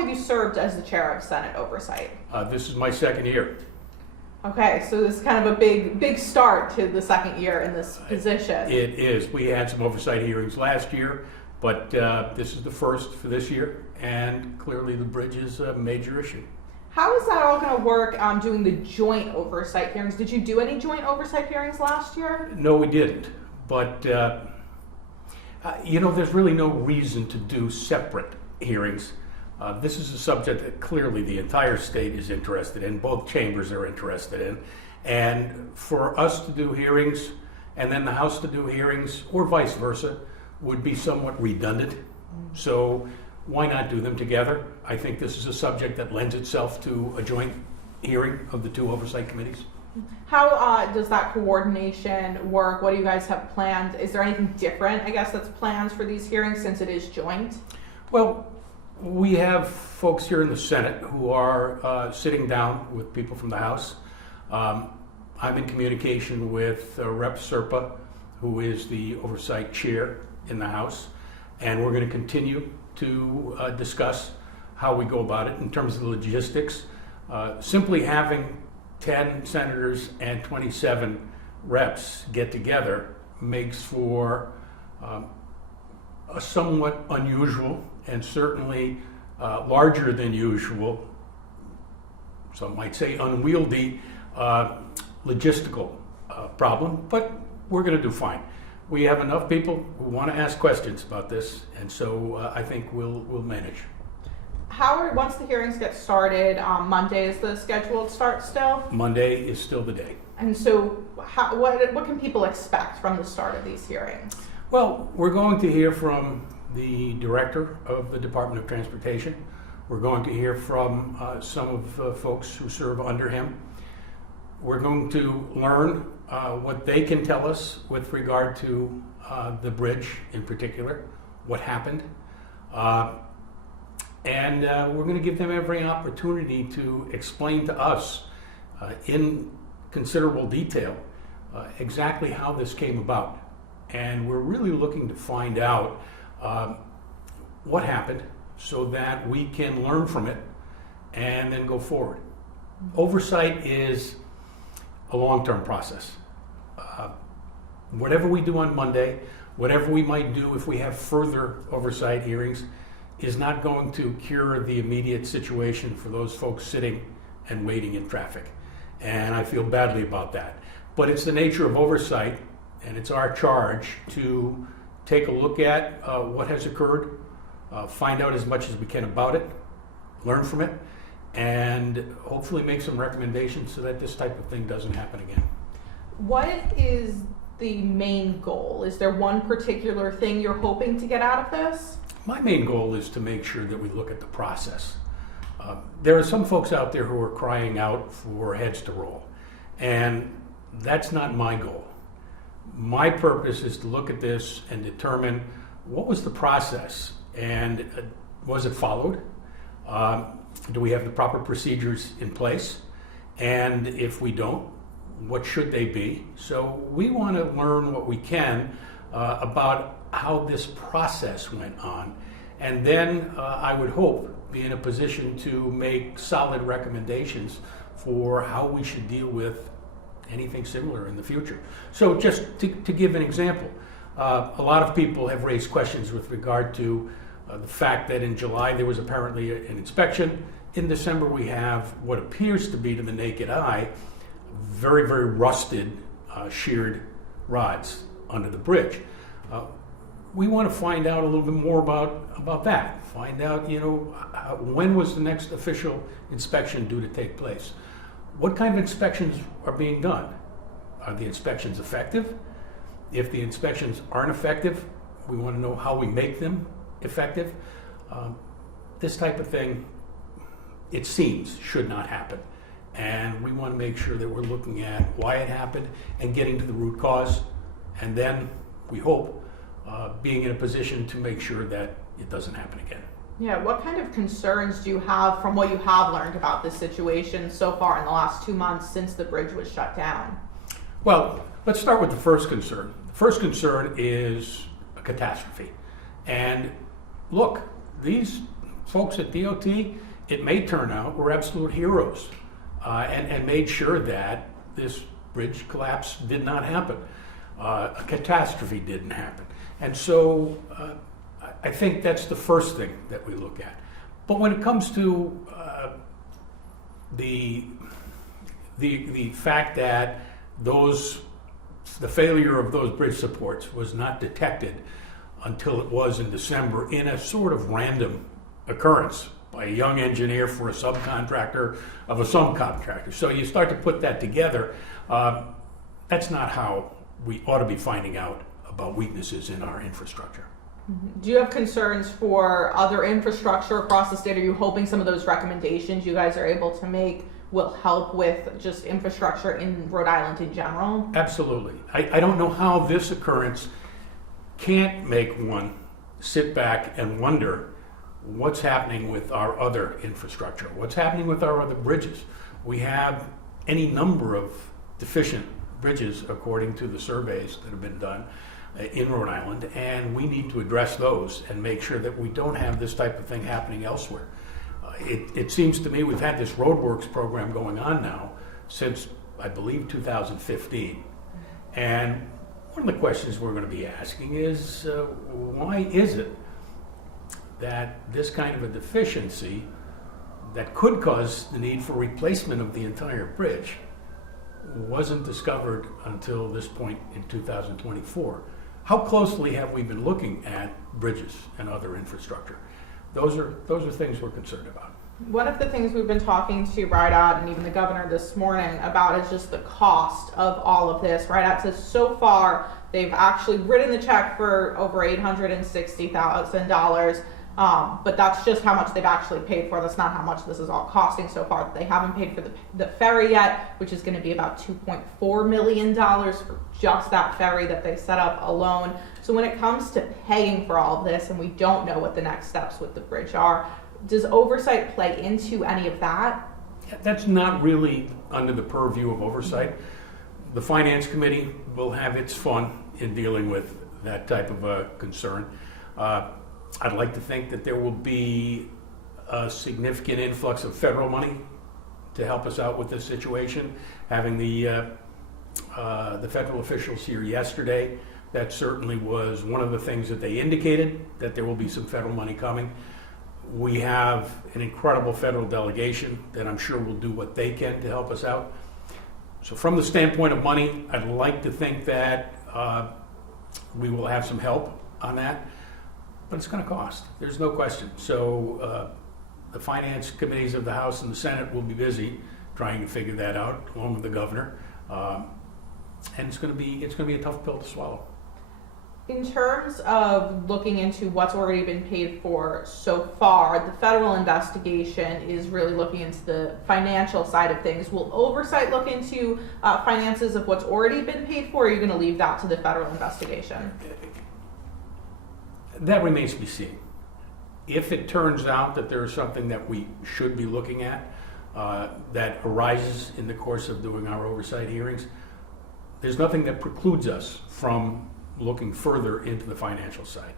long have you served as the chair of Senate Oversight? This is my second year. Okay, so this is kind of a big start to the second year in this position. It is. We had some oversight hearings last year, but this is the first for this year, and clearly the bridge is a major issue. How is that all going to work doing the joint oversight hearings? Did you do any joint oversight hearings last year? No, we didn't. But, there's really no reason to do separate hearings. This is a subject that clearly the entire state is interested in, both chambers are interested in. And for us to do hearings and then the House to do hearings, or vice versa, would be somewhat redundant. So why not do them together? I think this is a subject that lends itself to a joint hearing of the two oversight committees. How does that coordination work? What do you guys have planned? Is there anything different, I guess, that's planned for these hearings since it is joint? Well, we have folks here in the Senate who are sitting down with people from the House. I'm in communication with Rep. Serpa, who is the oversight chair in the House, and we're going to continue to discuss how we go about it in terms of the logistics. Simply having 10 senators and 27 reps get together makes for a somewhat unusual and certainly larger than usual, some might say unwieldy, logistical problem, but we're going to do fine. We have enough people who want to ask questions about this, and so I think we'll manage. Once the hearings get started, Monday is the scheduled start still? Monday is still the day. And so what can people expect from the start of these hearings? Well, we're going to hear from the director of the Department of Transportation. We're going to hear from some of the folks who serve under him. We're going to learn what they can tell us with regard to the bridge in particular, what happened. And we're going to give them every opportunity to explain to us in considerable detail exactly how this came about. And we're really looking to find out what happened so that we can learn from it and then go forward. Oversight is a long-term process. Whatever we do on Monday, whatever we might do if we have further oversight hearings, is not going to cure the immediate situation for those folks sitting and waiting in traffic. And I feel badly about that. But it's the nature of oversight, and it's our charge to take a look at what has occurred, find out as much as we can about it, learn from it, and hopefully make some recommendations so that this type of thing doesn't happen again. What is the main goal? Is there one particular thing you're hoping to get out of this? My main goal is to make sure that we look at the process. There are some folks out there who are crying out for heads to roll, and that's not my goal. My purpose is to look at this and determine what was the process and was it followed? Do we have the proper procedures in place? And if we don't, what should they be? So we want to learn what we can about how this process went on. And then I would hope be in a position to make solid recommendations for how we should deal with anything similar in the future. So just to give an example, a lot of people have raised questions with regard to the fact that in July there was apparently an inspection. In December we have what appears to be to the naked eye very, very rusted, sheared rods under the bridge. We want to find out a little bit more about that. Find out, when was the next official inspection due to take place? What kind of inspections are being done? Are the inspections effective? If the inspections aren't effective, we want to know how we make them effective. This type of thing, it seems, should not happen. And we want to make sure that we're looking at why it happened and getting to the root cause, and then we hope being in a position to make sure that it doesn't happen again. Yeah, what kind of concerns do you have from what you have learned about this situation so far in the last 2 months since the bridge was shut down? Well, let's start with the first concern. The first concern is a catastrophe. And look, these folks at DOT, it may turn out, were absolute heroes and made sure that this bridge collapse did not happen. A catastrophe didn't happen. And so I think that's the first thing that we look at. But when it comes to the fact that the failure of those bridge supports was not detected until it was in December in a sort of random occurrence by a young engineer for a subcontractor of a subcontractor. So you start to put that together. That's not how we ought to be finding out about weaknesses in our infrastructure. Do you have concerns for other infrastructure across the state? Are you hoping some of those recommendations you guys are able to make will help with just infrastructure in Rhode Island in general? Absolutely. I don't know how this occurrence can't make one sit back and wonder what's happening with our other infrastructure, what's happening with our other bridges. We have any number of deficient bridges according to the surveys that have been done in Rhode Island, and we need to address those and make sure that we don't have this type of thing happening elsewhere. It seems to me we've had this roadworks program going on now since, I believe, 2015. And one of the questions we're going to be asking is, why is it that this kind of a deficiency that could cause the need for replacement of the entire bridge wasn't discovered until this point in 2024? How closely have we been looking at bridges and other infrastructure? Those are things we're concerned about. One of the things we've been talking to RIDOT and even the governor this morning about is just the cost of all of this. RIDOT says so far they've actually written the check for over $860,000, but that's just how much they've actually paid for. That's not how much this is all costing so far. They haven't paid for the ferry yet, which is going to be about $2.4 million for just that ferry that they set up alone. So when it comes to paying for all of this, and we don't know what the next steps with the bridge are, does oversight play into any of that? That's not really under the purview of oversight. The Finance Committee will have its fun in dealing with that type of a concern. I'd like to think that there will be a significant influx of federal money to help us out with this situation. Having the federal officials here yesterday, that certainly was one of the things that they indicated, that there will be some federal money coming. We have an incredible federal delegation that I'm sure will do what they can to help us out. So from the standpoint of money, I'd like to think that we will have some help on that, but it's going to cost. There's no question. So the finance committees of the House and the Senate will be busy trying to figure that out, along with the governor, and it's going to be a tough pill to swallow. In terms of looking into what's already been paid for so far, the federal investigation is really looking into the financial side of things. Will oversight look into finances of what's already been paid for, or are you going to leave that to the federal investigation? That remains to be seen. If it turns out that there is something that we should be looking at that arises in the course of doing our oversight hearings, there's nothing that precludes us from looking further into the financial side.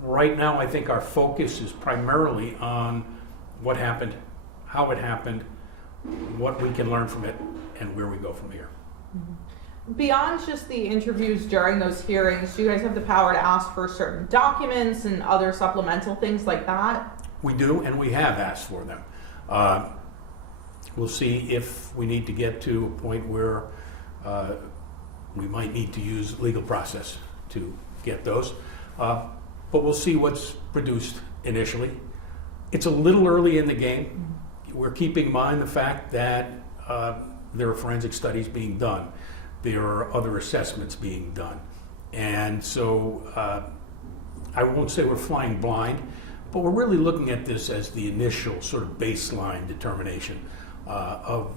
Right now, I think our focus is primarily on what happened, how it happened, what we can learn from it, and where we go from here. Beyond just the interviews during those hearings, do you guys have the power to ask for certain documents and other supplemental things like that? We do, and we have asked for them. We'll see if we need to get to a point where we might need to use legal process to get those. But we'll see what's produced initially. It's a little early in the game. We're keeping in mind the fact that there are forensic studies being done. There are other assessments being done. And so I won't say we're flying blind, but we're really looking at this as the initial sort of baseline determination of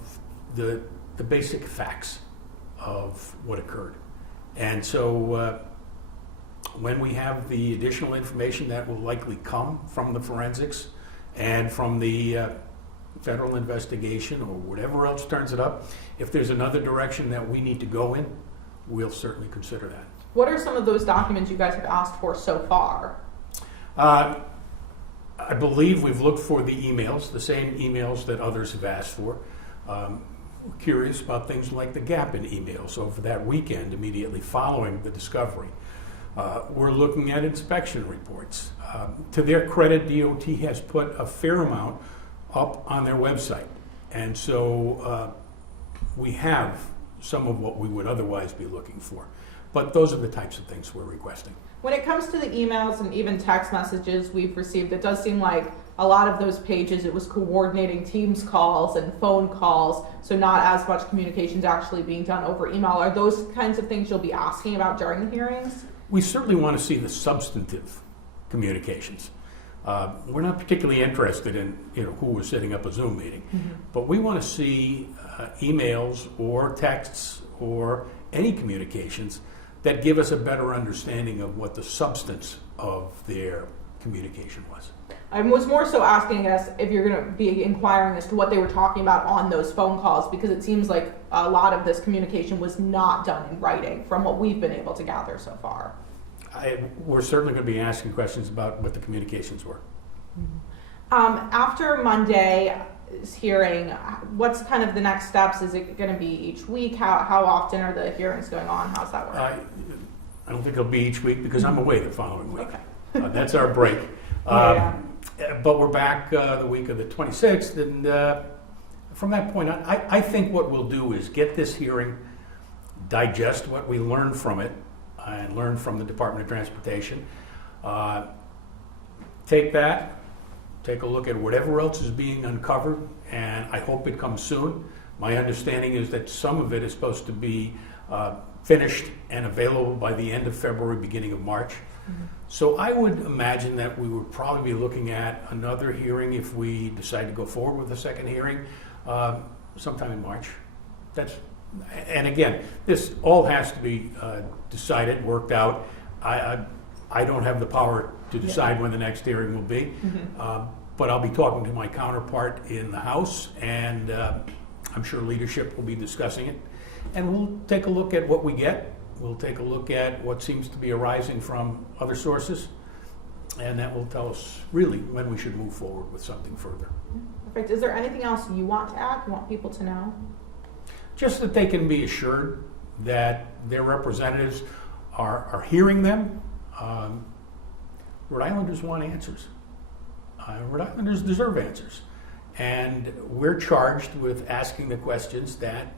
the basic facts of what occurred. And so when we have the additional information that will likely come from the forensics and from the federal investigation or whatever else turns it up, if there's another direction that we need to go in, we'll certainly consider that. What are some of those documents you guys have asked for so far? I believe we've looked for the emails, the same emails that others have asked for. We're curious about things like the gap in emails over that weekend immediately following the discovery. We're looking at inspection reports. To their credit, DOT has put a fair amount up on their website. And so we have some of what we would otherwise be looking for. But those are the types of things we're requesting. When it comes to the emails and even text messages we've received, it does seem like a lot of those pages, it was coordinating Teams calls and phone calls, so not as much communications actually being done over email. Are those kinds of things you'll be asking about during the hearings? We certainly want to see the substantive communications. We're not particularly interested in who was setting up a Zoom meeting, but we want to see emails or texts or any communications that give us a better understanding of what the substance of their communication was. I was more so asking us if you're going to be inquiring as to what they were talking about on those phone calls, because it seems like a lot of this communication was not done in writing from what we've been able to gather so far. We're certainly going to be asking questions about what the communications were. After Monday's hearing, what's kind of the next steps? Is it going to be each week? How often are the hearings going on? How's that work? I don't think it'll be each week because I'm away the following week. Okay. That's our break. But we're back the week of the 26th, and from that point on, I think what we'll do is get this hearing, digest what we learned from it, and learn from the Department of Transportation. Take a look at whatever else is being uncovered, and I hope it comes soon. My understanding is that some of it is supposed to be finished and available by the end of February, beginning of March. So I would imagine that we would probably be looking at another hearing if we decide to go forward with a second hearing sometime in March. And again, this all has to be decided, worked out. I don't have the power to decide when the next hearing will be, but I'll be talking to my counterpart in the House, and I'm sure leadership will be discussing it. And we'll take a look at what we get. We'll take a look at what seems to be arising from other sources, and that will tell us really when we should move forward with something further. Perfect. Is there anything else you want to add, you want people to know? Just that they can be assured that their representatives are hearing them. Rhode Islanders want answers. Rhode Islanders deserve answers. And we're charged with asking the questions that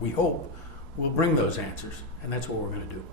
we hope will bring those answers. And that's what we're going to do.